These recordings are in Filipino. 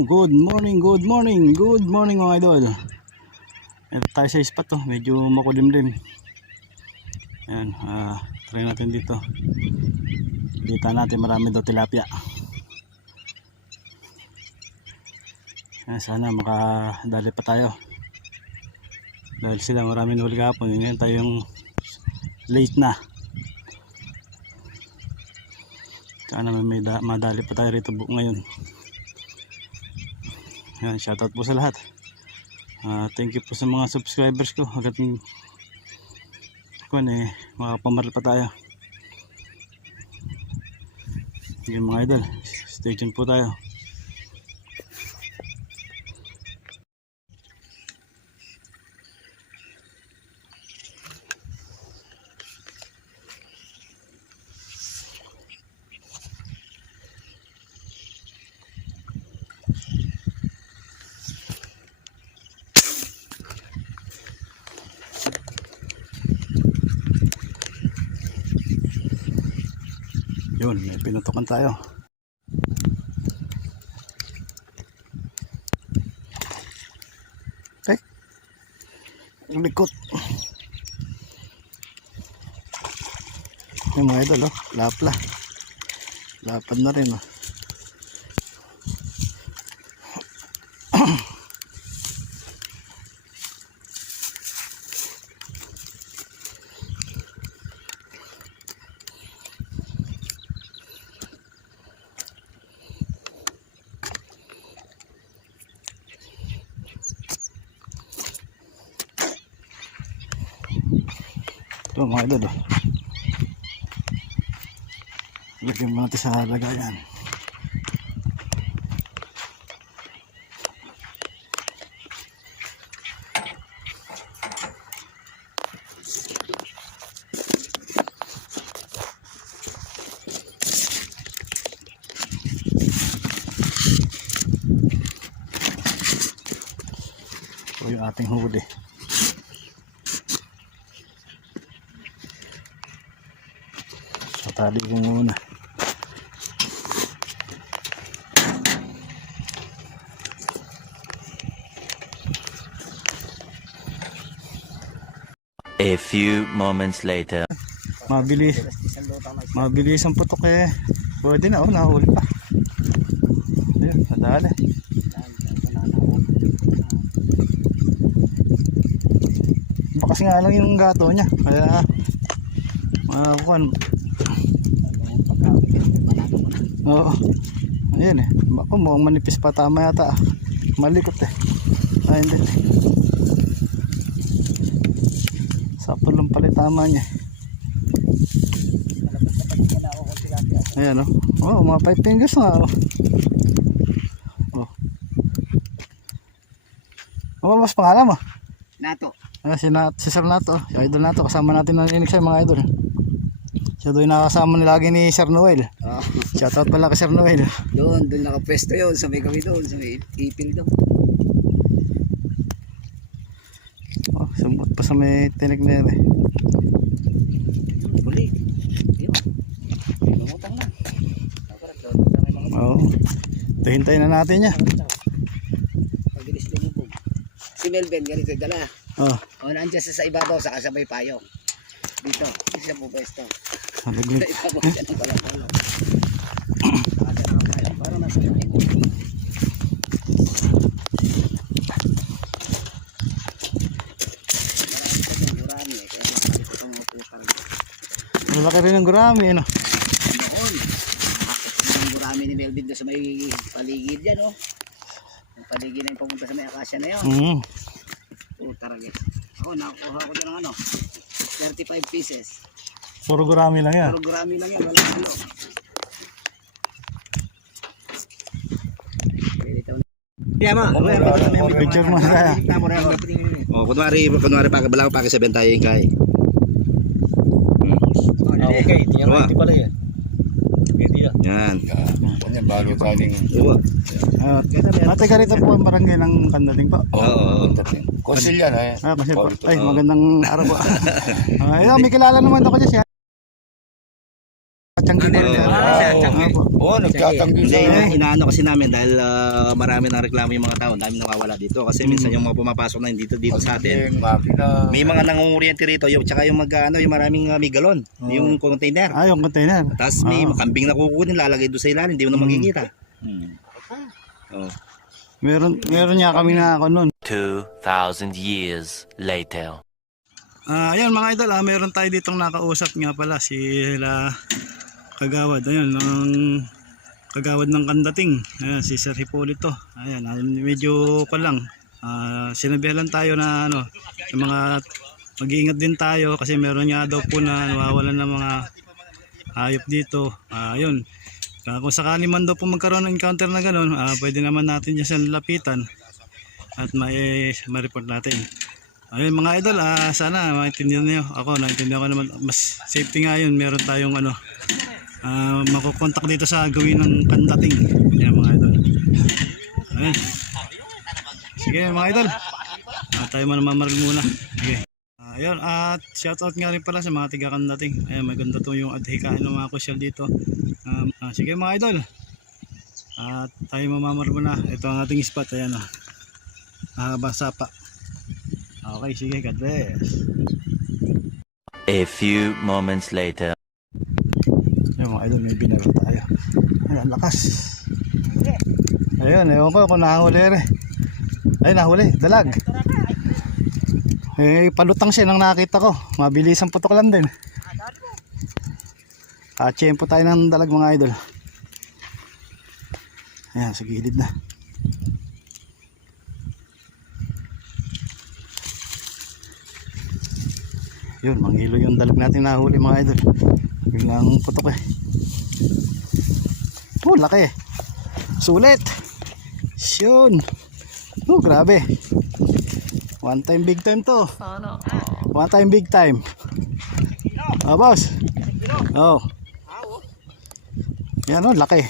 Good morning, good morning, good morning mga idol. Ito tayo sa spot to, medyo makulimlim. Ayan, ah, try natin dito. Kita natin marami daw tilapia. Ayan, sana makadali pa tayo. Dahil sila marami nahuli kahapon, ngayon tayong late na. Sana may, may da- madali pa tayo rito ngayon. Yan, shoutout po sa lahat. Ah, thank you po sa mga subscribers ko. Hanggat kuan eh, makapamaral pa tayo. Sige mga idol, stay tuned po tayo. Yun, pinutukan tayo. Ay, ang likot. Yung mga idol, oh, lapla. Lapad na rin, oh. Ito mga idol, oh. Lagyan mo natin sa lagayan. Ito yung ating huli. Tatali ko muna. A few moments later. Mabilis. Mabilis ang putok eh. Pwede na oh, nahuli pa. Ayun, nadali. Bakas nga lang yung gato niya. Kaya makakuan. Oo. Ayan eh. Ako mukhang manipis pa tama yata. Malikot eh. Ay hindi. Sakto lang pala tama niya. Ayan o. Oh. oh, mga five fingers nga oh. Oh. Ano mas pangalan mo? Nato. Ah, si, Nat, si Sir Nato, yung idol nato, kasama natin naninig sa mga idol. Siya doon nakasama ni lagi ni Sir Noel. Oh, Shoutout pala kay Sir Noel. doon, doon nakapwesto yun. Sa may kami doon, sa may ipil doon. Oh, sumot pa sa may tinig na yun. Huli. Yun. Lumutang na. May Oo. Oh, hintayin na natin niya. pagbilis lumubog. Si Melvin, ganito yung dala. Oh, O, nandiyan sa, sa ibabaw, sa kasabay payong. Dito, hindi siya pupwesto. Nalaglag. Malaki rin ang gurami, ano? Noon. Nakakot ng gurami ni Melvin doon sa may paligid yan, oh. Yung paligid na yung pumunta sa may akasya na yun. Mm. Oh, talaga. Ako, nakakuha ko dyan ng ano, 35 pieces. Puro gurami lang yan. Pero gurami lang yan, walang kilo. Yeah, ma. Picture mo na. Oh, kunwari, kunwari pa bala ko pa kasi bentayin kay. Okay, tingnan mo, hindi pala yan. Yan. Kanya balo kaning Oo. Mati ka rito po ang barangay ng Kandaling po. Oo. Konsil yan eh. Ah, kasi. Ay, magandang araw po. Ah, may kilala naman ako dyan tiyanggi ko rin. Ah, siya, tiyanggi. Opo. Oo, nagtatanggi sa... inaano kasi namin dahil ah, marami nang reklamo yung mga tao, dami nawawala dito kasi minsan yung mga pumapasok na dito dito sa atin. Yung makina. May mga nangunguryente rito, yung tsaka yung mag ano, yung maraming uh, may galon, yung container. Ah, yung container. Tapos may Ah. kambing na kukunin, lalagay doon sa ilalim, hindi mo na makikita. Hmm. Oh. Meron, meron niya kami na ako nun. 2,000 years later. Ah, ayan mga idol, ah, meron tayo ditong nakausap nga pala si la Kagawad. Ayun, ng Kagawad ng Kandating. Ayan, si Sir Hipolito. Ayan, ah, medyo pa lang. Ah, sinabihan lang tayo na ano, mga mag-iingat din tayo kasi meron nga daw po na nawawalan ng mga hayop dito. Ayun. Ah, kung sakali man daw po magkaroon ng encounter na gano'n, ah, pwede naman natin dyan lapitan at ma-report natin. Ayun mga idol, ah, sana maintindihan niyo ako, naintindihan ko naman mas safety nga yun, meron tayong ano ah, makukontak dito sa gawin ng kandating. Yan mga idol. Ayun. Sige mga idol. Ah, tayo manamamaril muna. Sige. Ah, ayun, at shoutout nga rin pala sa mga tiga kandating. Ayun, maganda to yung adhikain ng mga kusyal dito. Um, ah, sige mga idol. At tayo mamamaril muna. Ito ang ating spot. Ayan o. Ah, basa pa. Okay, sige, God bless. A few moments later. Mga idol, may binaro tayo. Ay, ang lakas. Ayun, ewan ko kung nahuli rin. Ay, nahuli, dalag. Eh, palutang siya nang nakita ko. Mabilis ang putok lang din. Kachempo tayo ng dalag mga idol. Ayan, sa gilid na. Yun, manghilo yung dalag natin nahuli mga idol. Biglang putok eh. Oh, laki. Sulit. Yun. Oh, grabe. One time big time to. One time big time. Oh, boss. Oh. Yan oh, laki.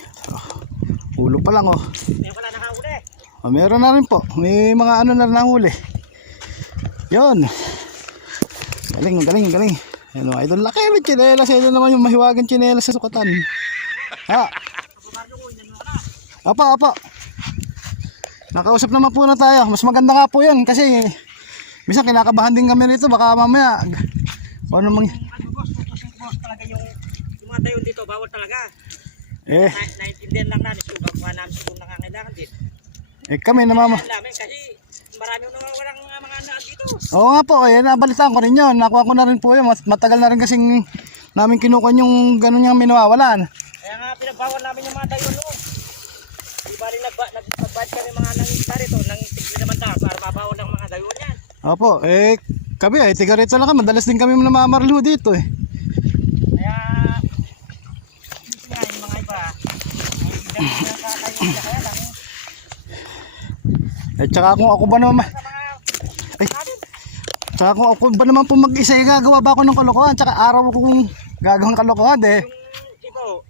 Oh, ulo pa lang oh. Oh, meron na rin po. May mga ano na nahuli. Yun. Galing, galing, galing. Yan o, idol. Laki, may chinelas. Ito naman yung mahiwagan chinelas sa sukatan. Ha? Apa, apa. Nakausap naman po na tayo. Mas maganda nga po yan kasi minsan kinakabahan din kami rito. Baka mamaya kung ano mang... talaga yung, yung mga tayo dito, bawal talaga. Eh, Na, naintindihan lang namin, so gagawa namin siguro nangangailangan din. eh kami namama. Alam namin kasi marami nang walang mga mga anak dito. Oo nga po, eh, nabalitaan ko rin yun. Nakuha ko na rin po yun. Mat- Matagal na rin kasing namin kinukuha yung gano'n yung minawawalan. Kaya nga pinagbawal namin yung mga tayo noon. Di ba rin nagba, nag, nagbad kami mga nangita rito, nang tigli naman tayo para mabawal ng mga dayon yan. Opo, eh, kami eh, tiga rito lang kami. Madalas din kami namamarlo dito eh. Kaya, hindi nga yung mga iba, ay hindi na kaya lang. Eh, tsaka kung ako ba naman, ay, tsaka kung ako ba naman po mag-isa, eh, gagawa ba ako ng kalokohan? Tsaka araw ko kung gagawang kalokohan eh. yung ibo,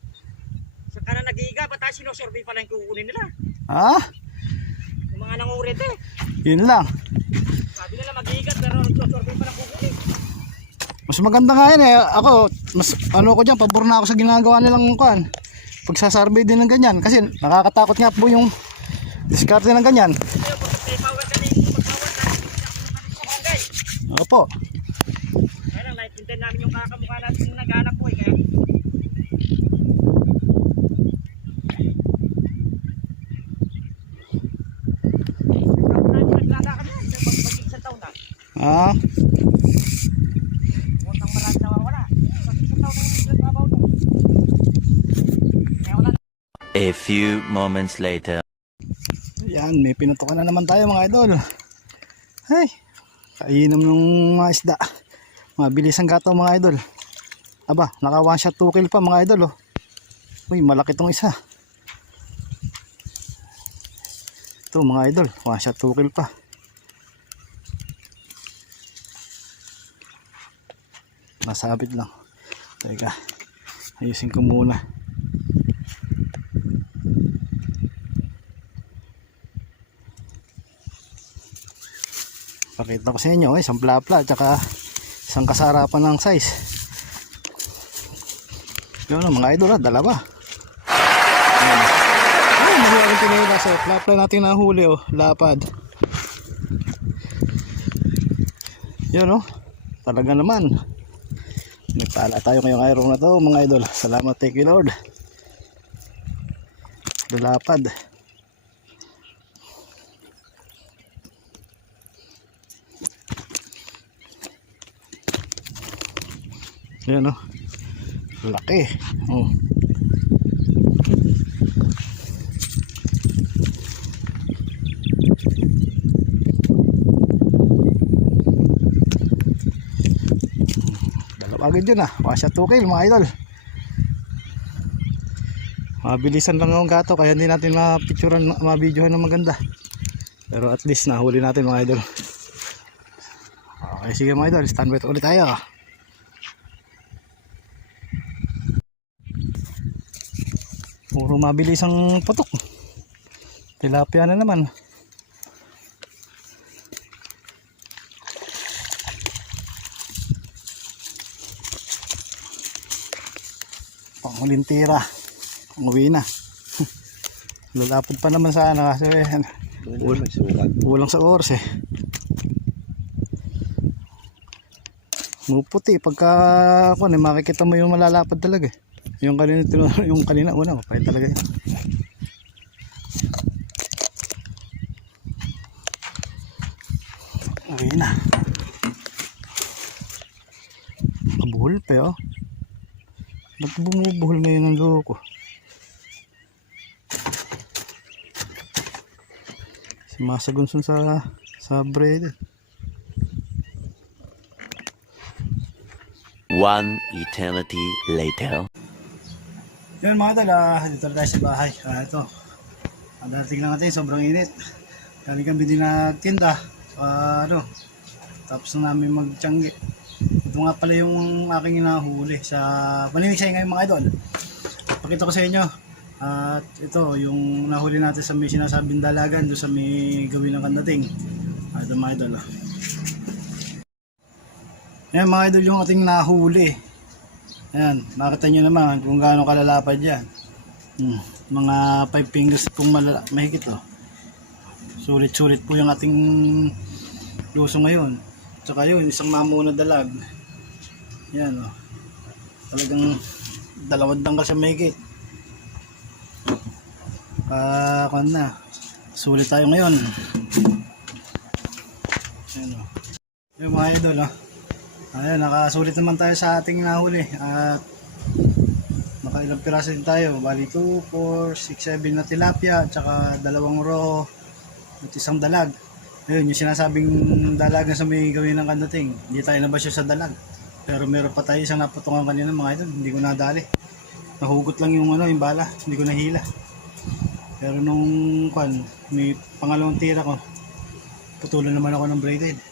sa kanan nag-iiga, ba't tayo sinusurvey pala yung kukunin nila? Ha? Yung mga nangurit eh. Yun lang. Sabi nila mag-iigat pero nagsusurvey pala kukunin. Mas maganda nga yun eh. Ako, mas ano ko dyan, pabor na ako sa ginagawa nilang kuhan. Pagsasarvey din ng ganyan. Kasi nakakatakot nga po yung diskarte ng ganyan. Opo. Kaya lang, naiintindihan namin yung kakamukha natin yung naghanap po eh. Kaya. Ah, A few moments later. Yan. May pinutukan na naman tayo mga idol. Ay, kainom ng mga isda. Mabilis ang gato mga idol. Aba, naka one shot 2 kill pa mga idol oh. Uy, malaki tong isa. Ito mga idol, one shot 2 kill pa. Nasabit lang. Teka, ayusin ko muna. Pakita ko sa inyo, eh, isang plapla, tsaka isang kasarapan ng size. Yun o, mga idol ha, dalawa. Ay, nangyari tinula sa lapla natin nahuli oh, lapad. Yun oh, talaga naman. Nagpala tayo ngayong araw na to mga idol. Salamat thank you Lord. Lapad. Yan oh. Laki. Oh. Agad yun ah. Wasya 2 mga idol. Mabilisan lang ang gato kaya hindi natin ma-picturean, ma-videohan ng maganda. Pero at least nahuli natin mga idol. Okay sige mga idol, stand by ulit tayo. Puro mabilis ang putok. Tilapia na naman. Panguling tira. Umuwi na. Lalapad pa naman sana kasi Doon may sukat. kulang sa oras eh. Muputi pagka kung eh, makikita mo yung malalapad talaga eh. Yung kanina yung kanina una mapait talaga yun. Uwi na. Nabuhol pa oh. Ba't bumubuhol ngayon ng loko? Sumasagunsun sa sa bread. One eternity later. Yan mga tol, ah, dito na tayo sa bahay. Ah, ito. Ang dating lang natin, sobrang init. Galing kami din nagtinda. Ah, ano, tapos na namin magtiyanggi. Ito nga pala yung aking inahuli sa Maninigsay ngayon mga idol. Pakita ko sa inyo. At ito, yung nahuli natin sa may sinasabing dalagan doon sa may gawin ng kandating. Ah, ito mga idol. ah. Yan mga idol yung ating nahuli. Ayan, makita nyo naman kung gaano kalalapad yan. Hmm, mga 5 fingers pong malala, mahigit oh. Sulit-sulit po yung ating luso ngayon. Tsaka yun, isang mamuna dalag. Yan oh. Talagang dalawang dangkal sa mahigit. Ah, uh, na. Sulit tayo ngayon. Yan oh. Yung mga idol oh. Ayan, nakasulit naman tayo sa ating nahuli. At nakailang piraso din tayo. Bali 2, 4, 6, 7 na tilapia. At saka dalawang raw at isang dalag. Ayun, yung sinasabing dalag na sa may gawin ng kandating. Hindi tayo nabasyo sa dalag. Pero meron pa tayo isang naputungan kanina mga ito. Hindi ko nadali. Nahugot lang yung ano, yung bala. Hindi ko nahila. Pero nung kwan, may pangalawang tira ko. Putulan naman ako ng braided.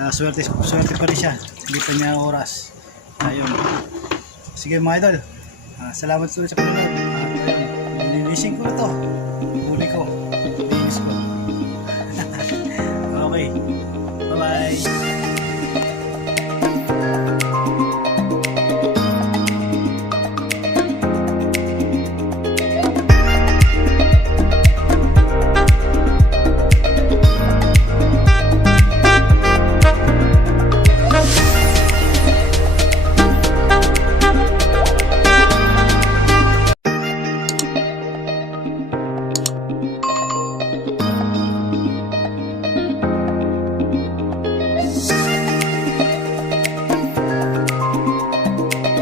Ah, swerte, swerte pa rin siya. Hindi pa niya oras. Ayun. Sige mga idol. Ah, salamat sa panonood. Uh, Linisin ko na to. Huli ko. Linis ko. okay.